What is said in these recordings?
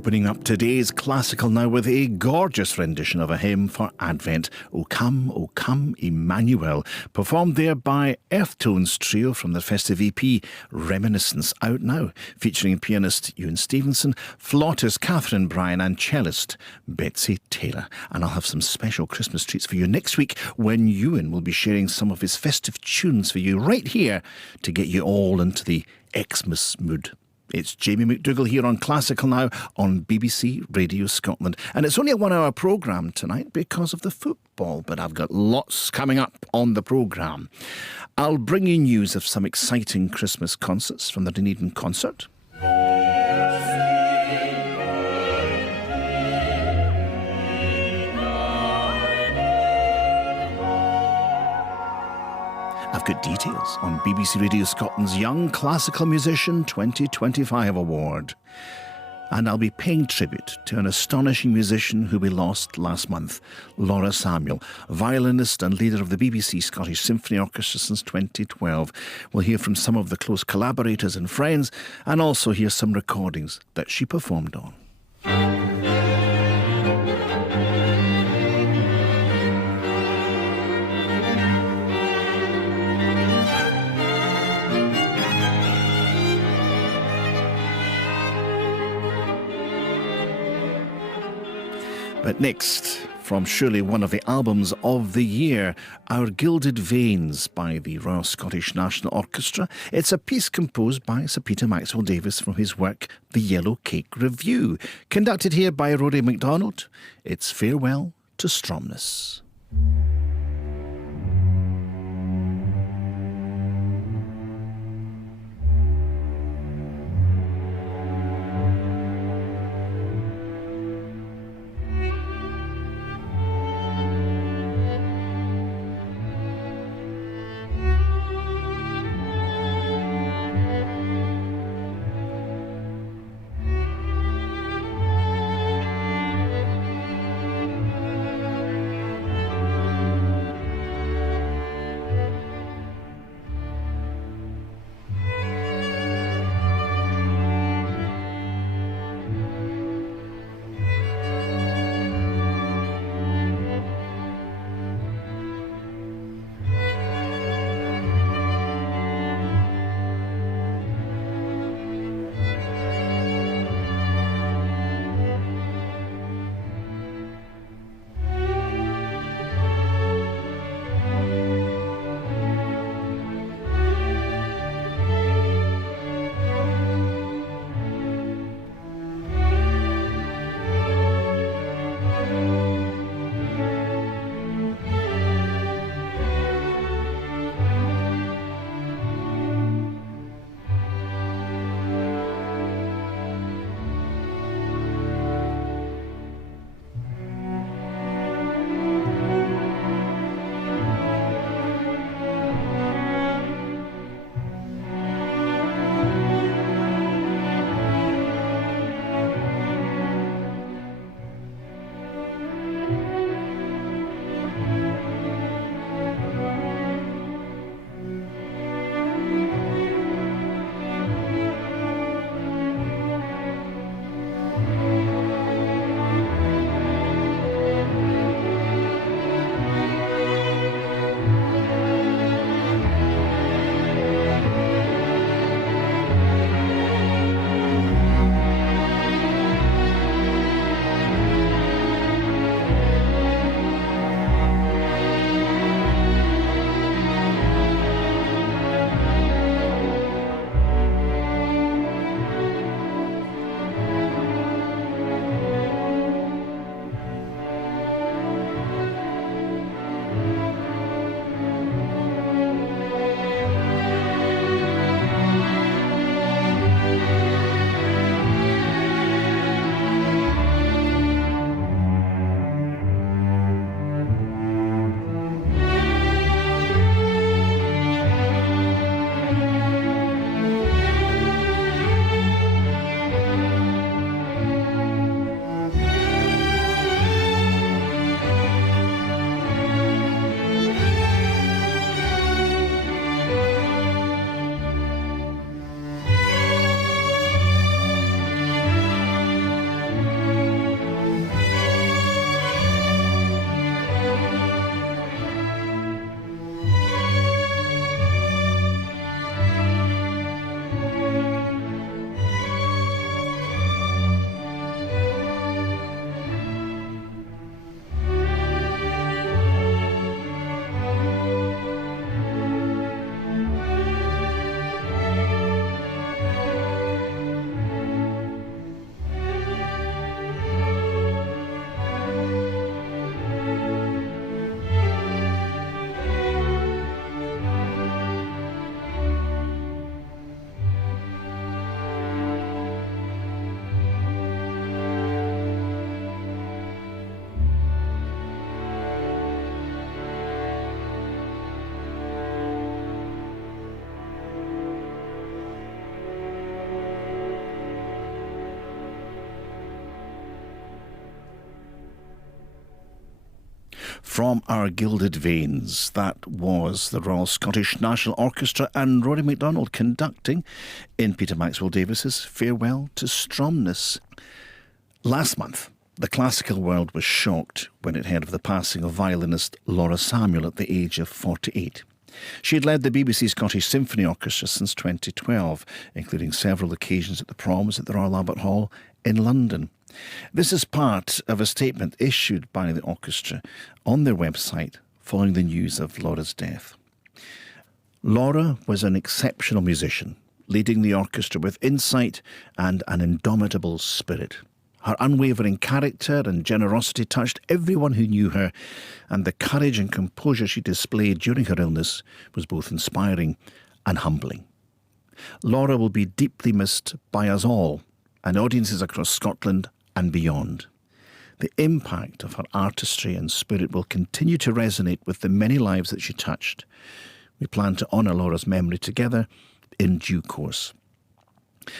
Opening up today's Classical Now with a gorgeous rendition of a hymn for Advent, O Come, Emmanuel, performed there by Earthtones Trio from the festive EP Reminiscence, out now, featuring pianist Ewan Stevenson, flautist Catherine Bryan and cellist Betsy Taylor. And I'll have some special Christmas treats for you next week when Ewan will be sharing some of his festive tunes for you right here to get you all into the Xmas mood. It's Jamie McDougall here on Classical Now on BBC Radio Scotland. And it's only a 1 hour programme tonight because of the football, but I've got lots coming up on the programme. I'll bring you news of some exciting Christmas concerts from the Dunedin Concert. I've got details on BBC Radio Scotland's Young Classical Musician 2025 award. And I'll be paying tribute to an astonishing musician who we lost last month, Laura Samuel, violinist and leader of the BBC Scottish Symphony Orchestra since 2012. We'll hear from some of the close collaborators and friends, and also hear some recordings that she performed on. But next, from surely one of the albums of the year, Our Gilded Veins by the Royal Scottish National Orchestra. It's a piece composed by Sir Peter Maxwell Davies from his work The Yellow Cake Review, conducted here by Rory MacDonald. It's Farewell to Stromness. From Our Gilded Veins, that was the Royal Scottish National Orchestra and Rory MacDonald conducting in Peter Maxwell Davies's Farewell to Stromness. Last month, the classical world was shocked when it heard of the passing of violinist Laura Samuel at the age of 48. She had led the BBC Scottish Symphony Orchestra since 2012, including several occasions at the Proms at the Royal Albert Hall in London. This is part of a statement issued by the orchestra on their website following the news of Laura's death. Laura was an exceptional musician, leading the orchestra with insight and an indomitable spirit. Her unwavering character and generosity touched everyone who knew her, and the courage and composure she displayed during her illness was both inspiring and humbling. Laura will be deeply missed by us all, and audiences across Scotland and beyond. The impact of her artistry and spirit will continue to resonate with the many lives that she touched. We plan to honour Laura's memory together in due course.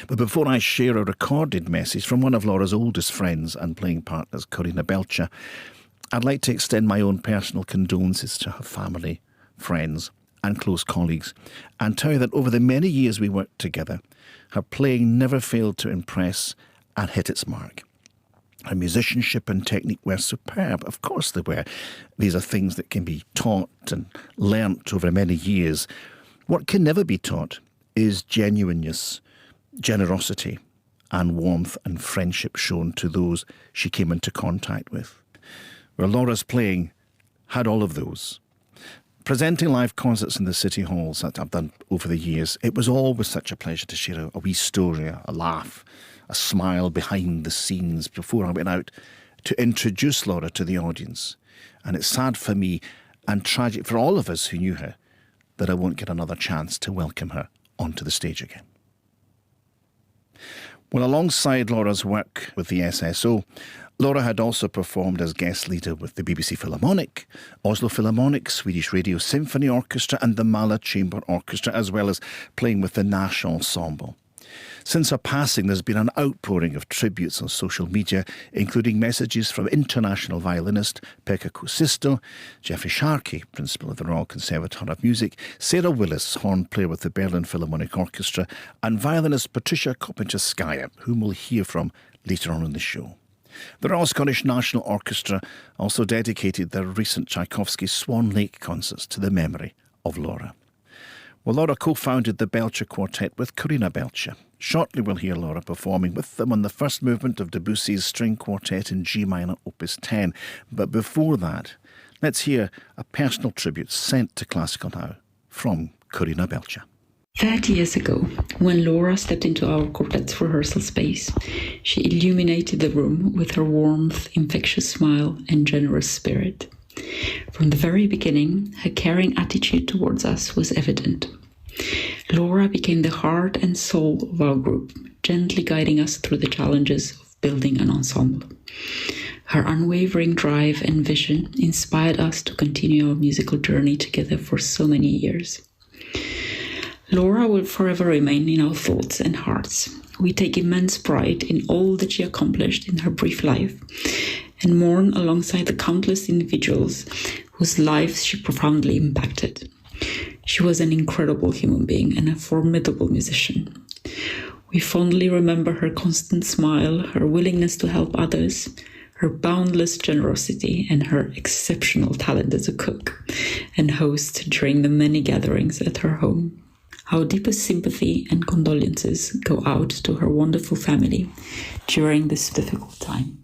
But before I share a recorded message from one of Laura's oldest friends and playing partners, Corina Belcher, I'd like to extend my own personal condolences to her family, friends and close colleagues, and tell you that over the many years we worked together, her playing never failed to impress and hit its mark. Her musicianship and technique were superb. Of course they were. These are things that can be taught and learnt over many years. What can never be taught is genuineness, generosity and warmth and friendship shown to those she came into contact with. Well, Laura's playing had all of those. Presenting live concerts in the city halls that I've done over the years, it was always such a pleasure to share a wee story, a laugh, a smile behind the scenes before I went out to introduce Laura to the audience. And it's sad for me and tragic for all of us who knew her that I won't get another chance to welcome her onto the stage again. Well, alongside Laura's work with the SSO, Laura had also performed as guest leader with the BBC Philharmonic, Oslo Philharmonic, Swedish Radio Symphony Orchestra and the Mala Chamber Orchestra, as well as playing with the Nash Ensemble. Since her passing, there's been an outpouring of tributes on social media, including messages from international violinist Pekka Kuusisto, Jeffrey Sharkey, principal of the Royal Conservatoire of Music, Sarah Willis, horn player with the Berlin Philharmonic Orchestra, and violinist Patricia Kopinchaskaya, whom we'll hear from later on in the show. The Royal Scottish National Orchestra also dedicated their recent Tchaikovsky Swan Lake concerts to the memory of Laura. Well, Laura co-founded the Belcher Quartet with Corina Belcher. Shortly we'll hear Laura performing with them on the first movement of Debussy's String Quartet in G minor, Opus 10. But before that, let's hear a personal tribute sent to Classical Now from Corina Belcher. 30 years ago, when Laura stepped into our quartet's rehearsal space, she illuminated the room with her warmth, infectious smile and generous spirit. From the very beginning, her caring attitude towards us was evident. Laura became the heart and soul of our group, gently guiding us through the challenges of building an ensemble. Her unwavering drive and vision inspired us to continue our musical journey together for so many years. Laura will forever remain in our thoughts and hearts. We take immense pride in all that she accomplished in her brief life and mourn alongside the countless individuals whose lives she profoundly impacted. She was an incredible human being and a formidable musician. We fondly remember her constant smile, her willingness to help others, her boundless generosity, and her exceptional talent as a cook and host during the many gatherings at her home. Our deepest sympathy and condolences go out to her wonderful family during this difficult time.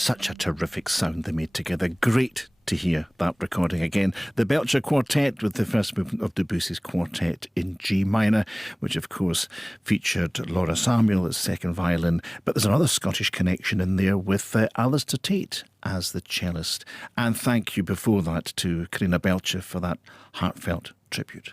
such a terrific sound they made together. Great to hear that recording again. The Belcher Quartet with the first movement of Debussy's Quartet in G minor, which of course featured Laura Samuel as second violin, but there's another Scottish connection in there with Alistair Tate as the cellist. And thank you before that to Karina Belcher for that heartfelt tribute.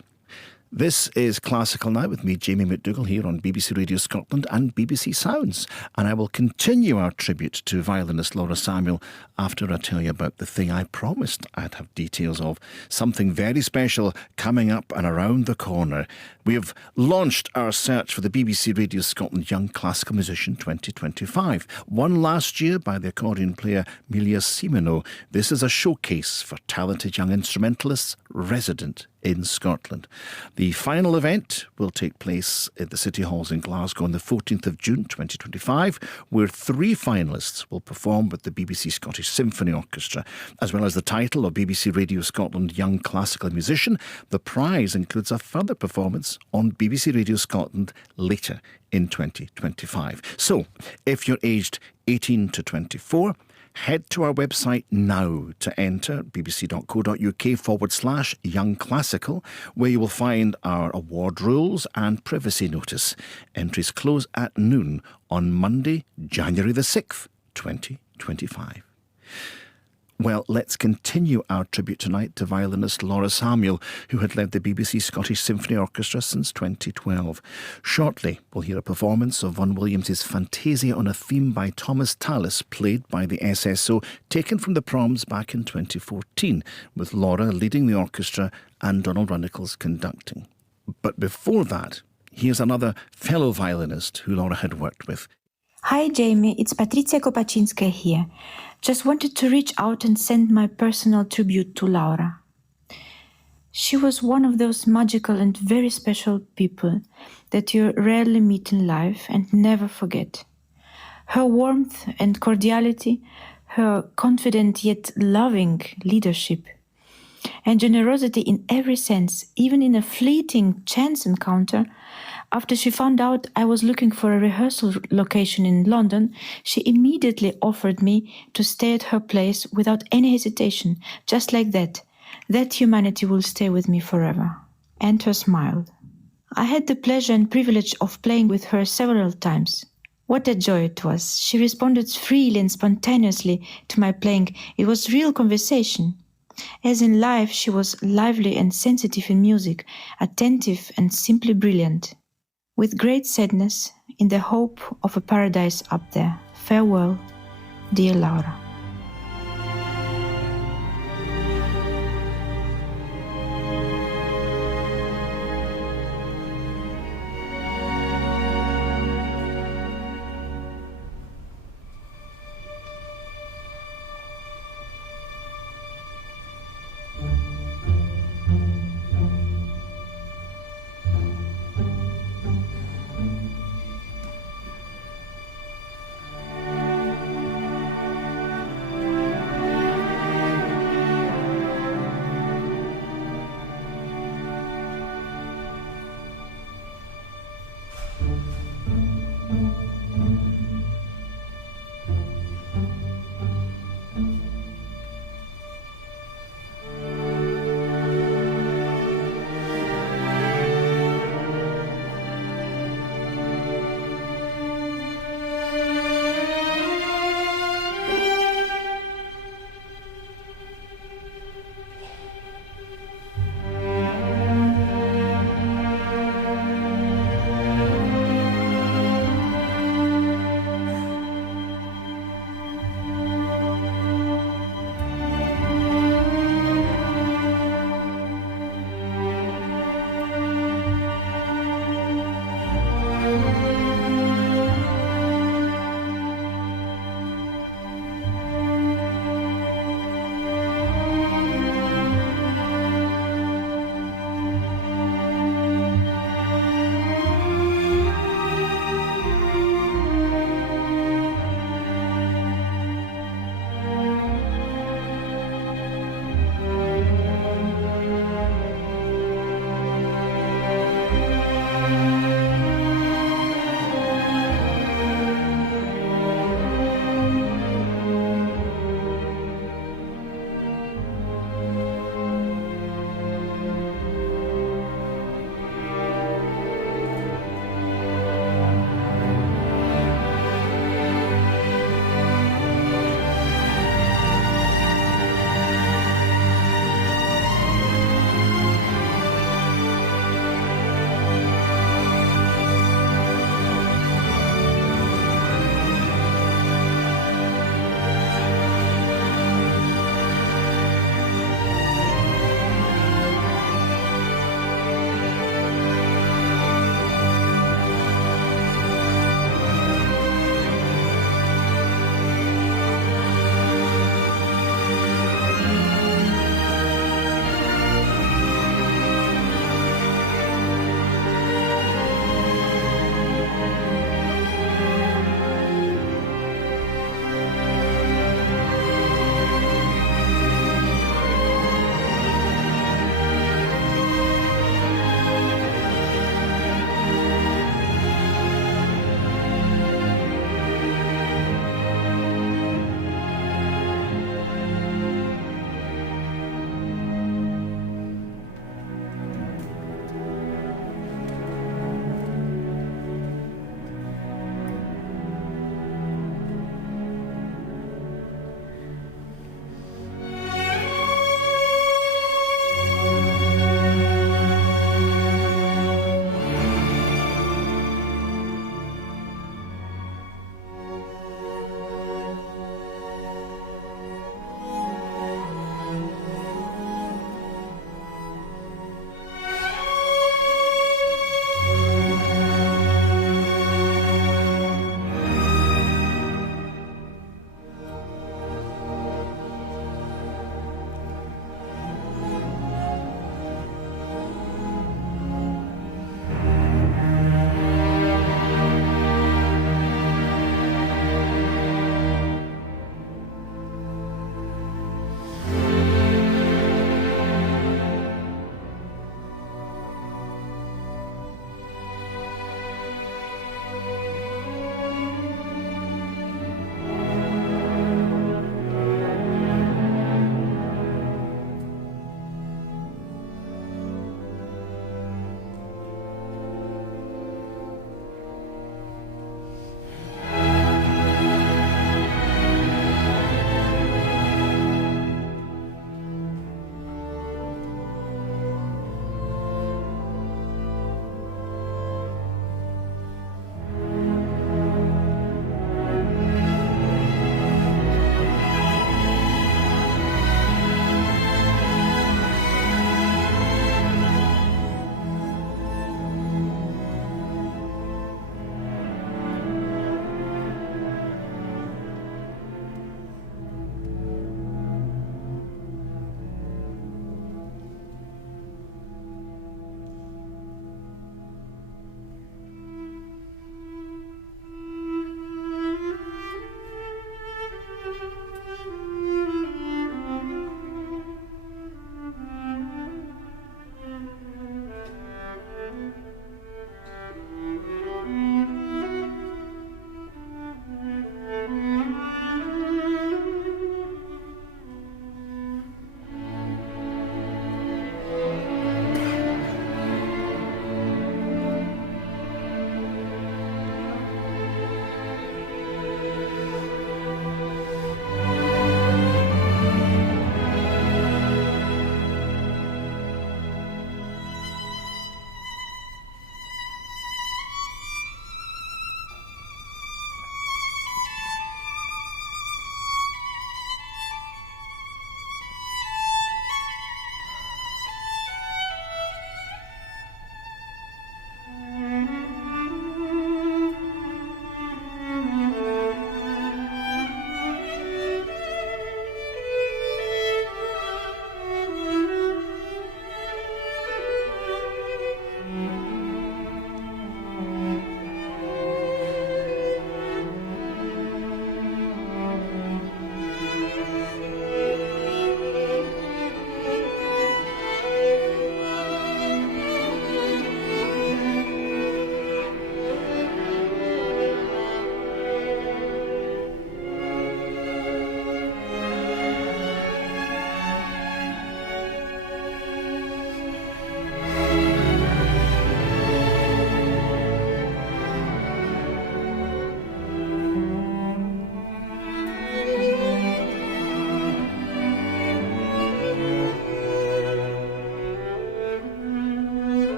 This is Classical Now with me, Jamie McDougall, here on BBC Radio Scotland and BBC Sounds. And I will continue our tribute to violinist Laura Samuel after I tell you about the thing I promised I'd have details of. Something very special coming up and around the corner. We have launched our search for the BBC Radio Scotland Young Classical Musician 2025. Won last year by the accordion player Milia Simino. This is a showcase for talented young instrumentalists resident in Scotland. The final event will take place at the City Halls in Glasgow on the 14th of June 2025, where 3 finalists will perform with the BBC Scottish Symphony Orchestra, as well as the title of BBC Radio Scotland Young Classical Musician. The prize includes a further performance on BBC Radio Scotland later in 2025. So, if you're aged 18 to 24, head to our website now to enter bbc.co.uk/young classical, where you will find our award rules and privacy notice. Entries close at noon on Monday, January the 6th, 2025. Well, let's continue our tribute tonight to violinist Laura Samuel, who had led the BBC Scottish Symphony Orchestra since 2012. Shortly, we'll hear a performance of Vaughan Williams' Fantasia on a theme by Thomas Tallis, played by the SSO, taken from the Proms back in 2014, with Laura leading the orchestra and Donald Runnicles conducting. But before that, here's another fellow violinist who Laura had worked with. Hi Jamie, it's Patrycja Kopaczynska here. Just wanted to reach out and send my personal tribute to Laura. She was one of those magical and very special people that you rarely meet in life and never forget. Her warmth and cordiality, her confident yet loving leadership, and generosity in every sense, even in a fleeting chance encounter. After she found out I was looking for a rehearsal location in London, she immediately offered me to stay at her place without any hesitation, just like that. That humanity will stay with me forever. And her smiled. I had the pleasure and privilege of playing with her several times. What a joy it was. She responded freely and spontaneously to my playing. It was real conversation. As in life, she was lively and sensitive in music, attentive and simply brilliant. With great sadness, in the hope of a paradise up there. Farewell, dear Laura.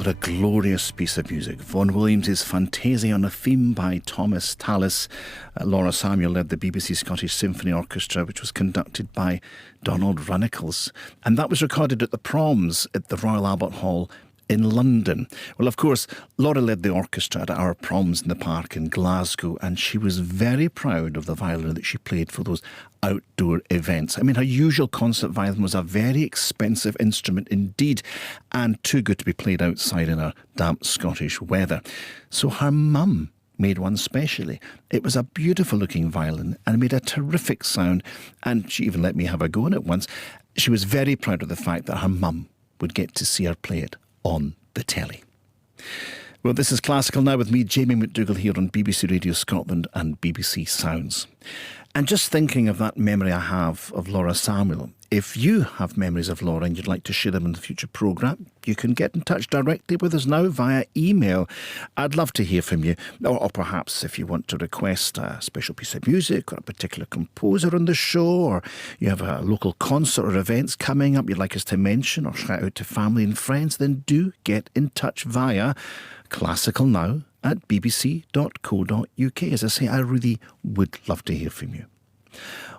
What a glorious piece of music. Vaughan Williams' Fantasia on a theme by Thomas Tallis. Laura Samuel led the BBC Scottish Symphony Orchestra, which was conducted by Donald Runnicles. And that was recorded at the Proms at the Royal Albert Hall in London. Well, of course, Laura led the orchestra at our Proms in the Park in Glasgow, and she was very proud of the violin that she played for those outdoor events. I mean, her usual concert violin was a very expensive instrument indeed, and too good to be played outside in our damp Scottish weather. So her mum made one specially. It was a beautiful looking violin and made a terrific sound, and she even let me have a go on it once. She was very proud of the fact that her mum would get to see her play it on the telly. Well, this is Classical Now with me, Jamie McDougall, here on BBC Radio Scotland and BBC Sounds. And just thinking of that memory I have of Laura Samuel, if you have memories of Laura and you'd like to share them in the future programme, you can get in touch directly with us now via email. I'd love to hear from you. Or perhaps if you want to request a special piece of music or a particular composer on the show, or you have a local concert or events coming up you'd like us to mention or shout out to family and friends, then do get in touch via classicalnow@bbc.co.uk. As I say, I really would love to hear from you.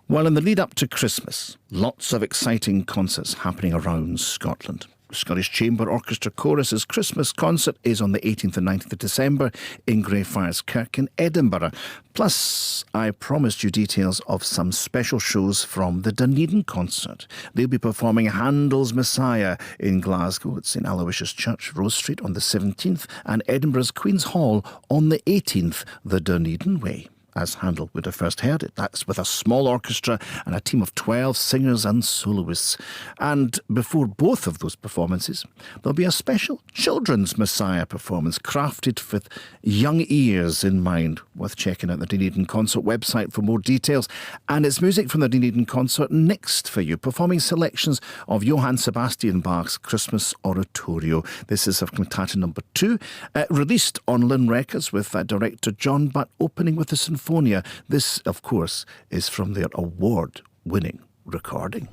Well, in the lead up to Christmas, lots of exciting concerts happening around Scotland. Scottish Chamber Orchestra Chorus's Christmas concert is on the 18th and 19th of December in Greyfriars Kirk in Edinburgh. Plus, I promised you details of some special shows from the Dunedin concert. They'll be performing Handel's Messiah in Glasgow at St Aloysius Church, Rose Street on the 17th, and Edinburgh's Queen's Hall on the 18th, the Dunedin way. As Handel would have first heard it. That's with a small orchestra and a team of 12 singers and soloists. And before both of those performances, there'll be a special children's Messiah performance crafted with young ears in mind. Worth checking out the Dunedin Concert website for more details. And it's music from the Dunedin Concert next for you, performing selections of Johann Sebastian Bach's Christmas Oratorio. This is of Cantata number 2, released on Lynn Records with director John Butt, opening with the Sinfonia. This, of course, is from their award-winning recording.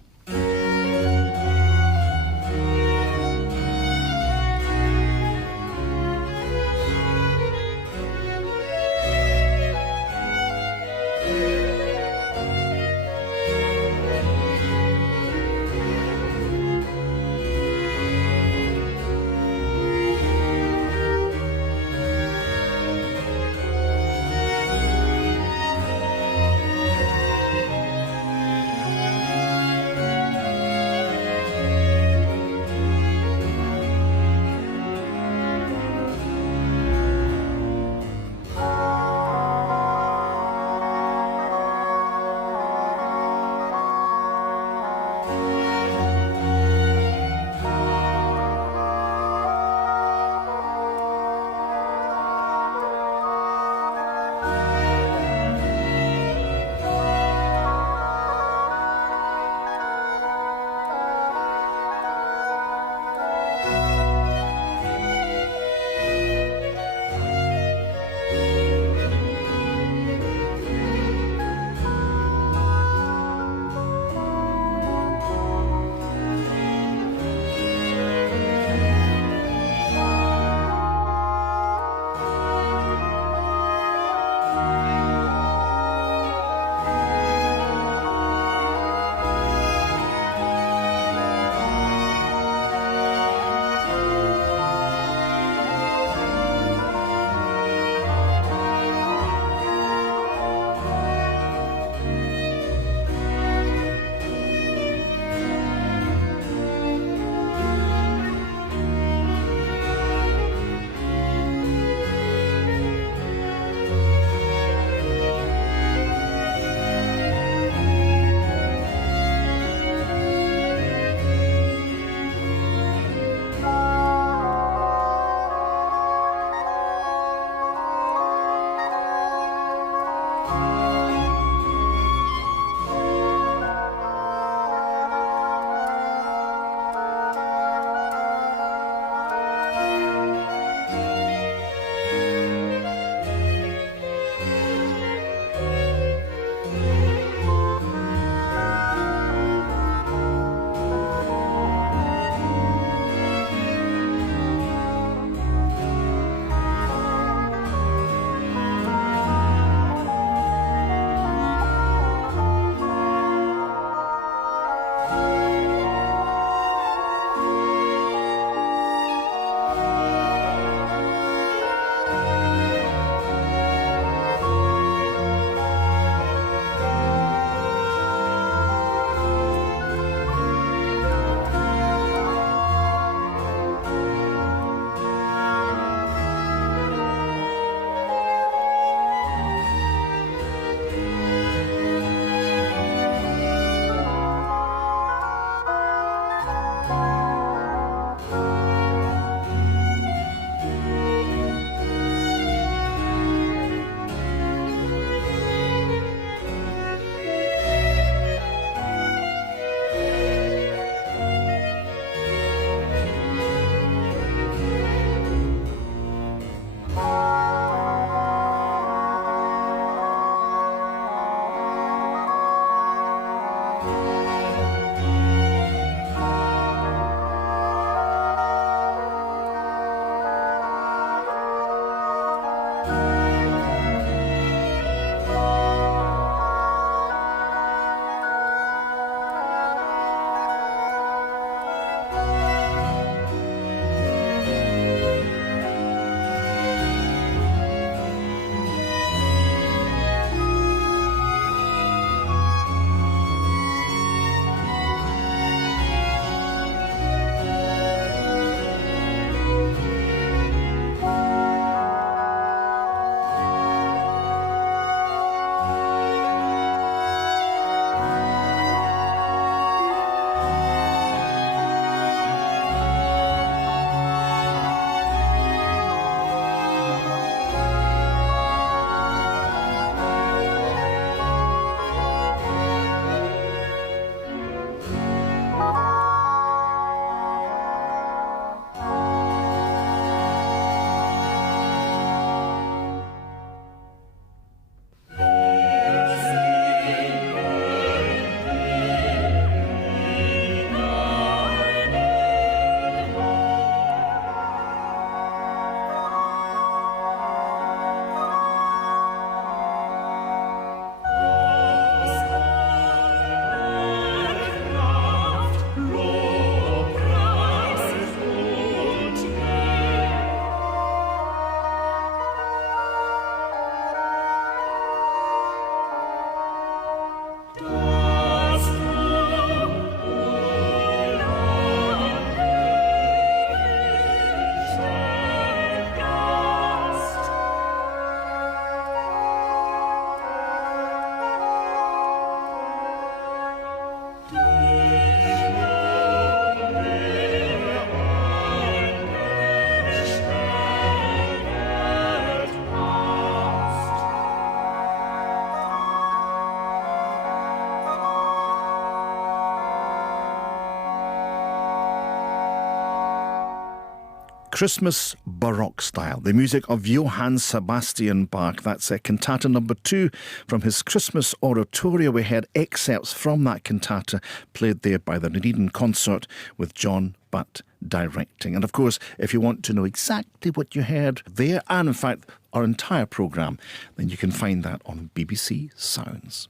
Christmas Baroque style, the music of Johann Sebastian Bach. That's cantata number 2 from his Christmas oratorio. We heard excerpts from that cantata played there by the Dunedin Consort with John Butt directing. And of course, if you want to know exactly what you heard there, and in fact our entire programme, then you can find that on BBC Sounds.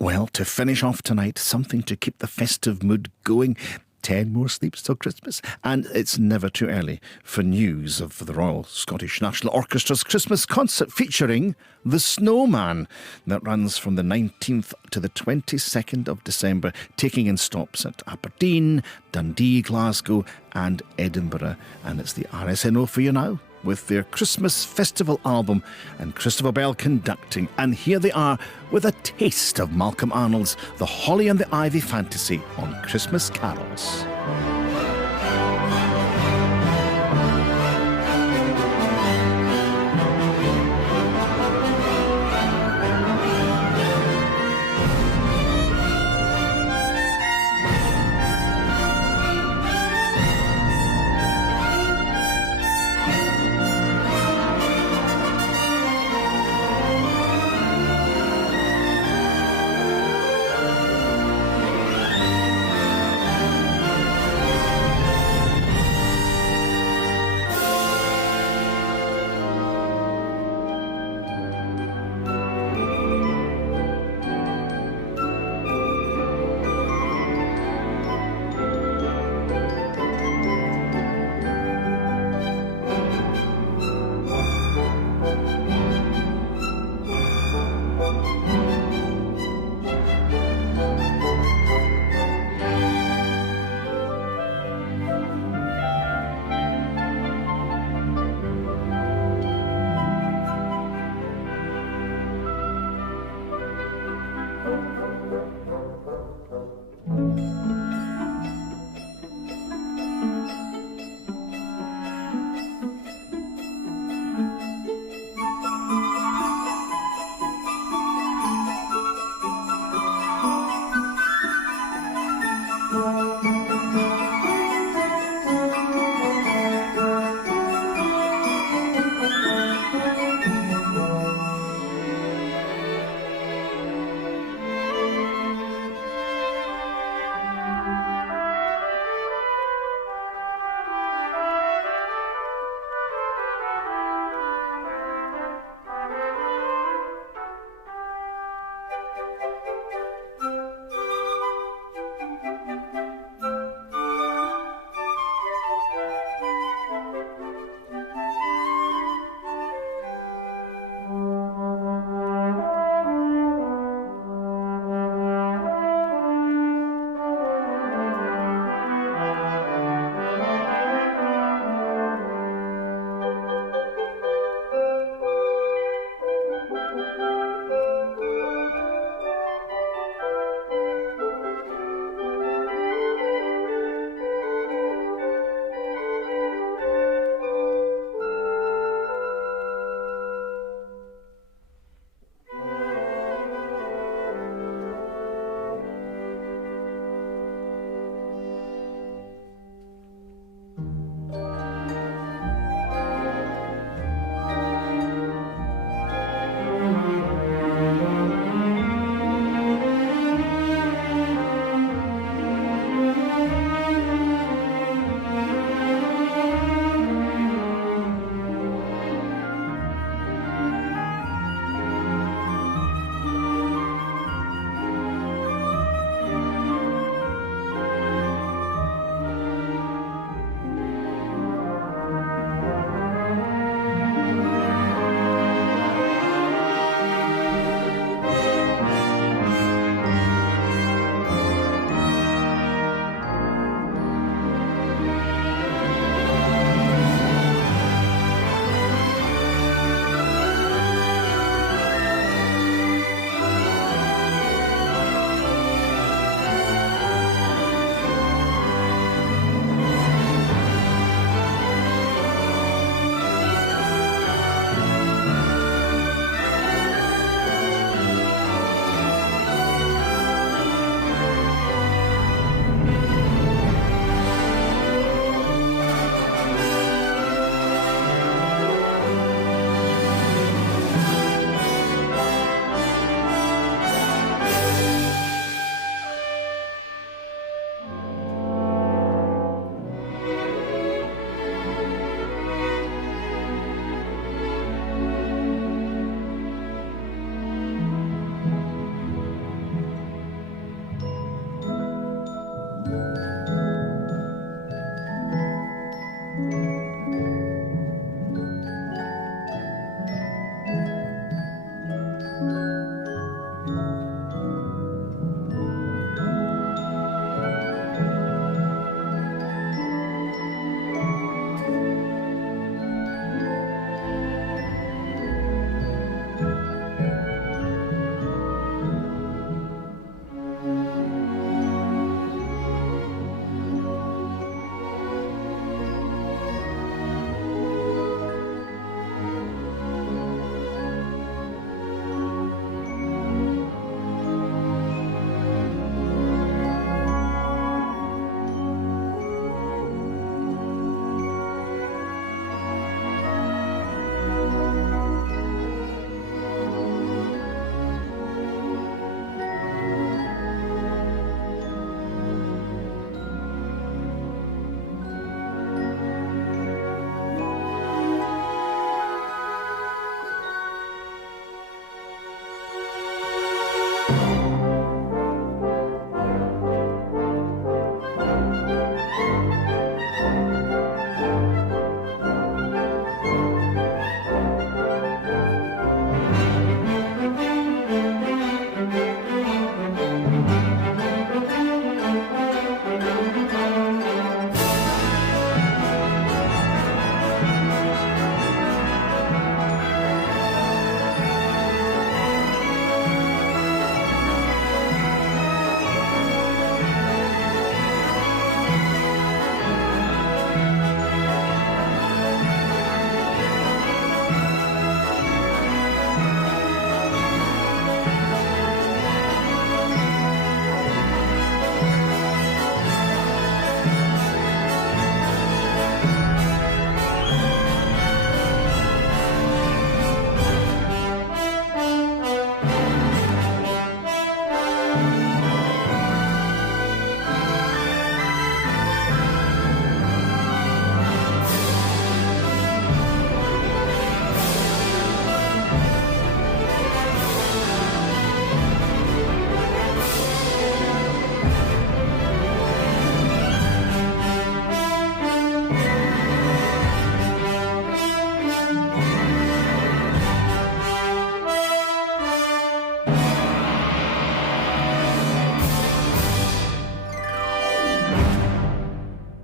Well, to finish off tonight, something to keep the festive mood going. 10 more sleeps till Christmas, and it's never too early for news of the Royal Scottish National Orchestra's Christmas concert featuring The Snowman that runs from the 19th to the 22nd of December, taking in stops at Aberdeen, Dundee, Glasgow and Edinburgh. And it's the RSNO for you now with their Christmas Festival album and Christopher Bell conducting. And here they are with a taste of Malcolm Arnold's The Holly and the Ivy Fantasy on Christmas Carols.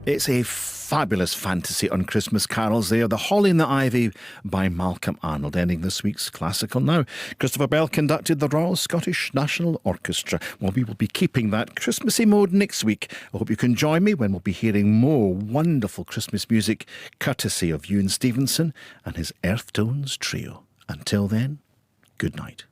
It's a fabulous fantasy on Christmas carols there. The Holly and the Ivy by Malcolm Arnold, ending this week's Classical Now. Christopher Bell conducted the Royal Scottish National Orchestra. Well, we will be keeping that Christmassy mode next week. I hope you can join me when we'll be hearing more wonderful Christmas music courtesy of Ewan Stevenson and his Earth Tones Trio. Until then, good night.